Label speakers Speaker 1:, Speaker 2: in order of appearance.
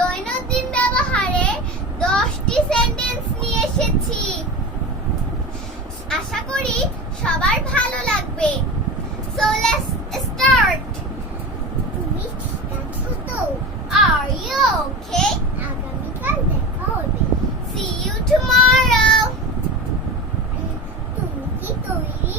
Speaker 1: দৈনন্দিন ব্যবহারে দশটি সেন্টেন্স নিয়ে এসেছি। আশা করি সবার ভালো লাগবে। সো লেটস স্টার্ট
Speaker 2: তুমি ঠিক আছো তো
Speaker 1: আর ইউ ওকে
Speaker 2: আগামীকাল দেখা হবে।
Speaker 1: সি ইউ টুমরো
Speaker 2: তুমি কি তৈরি?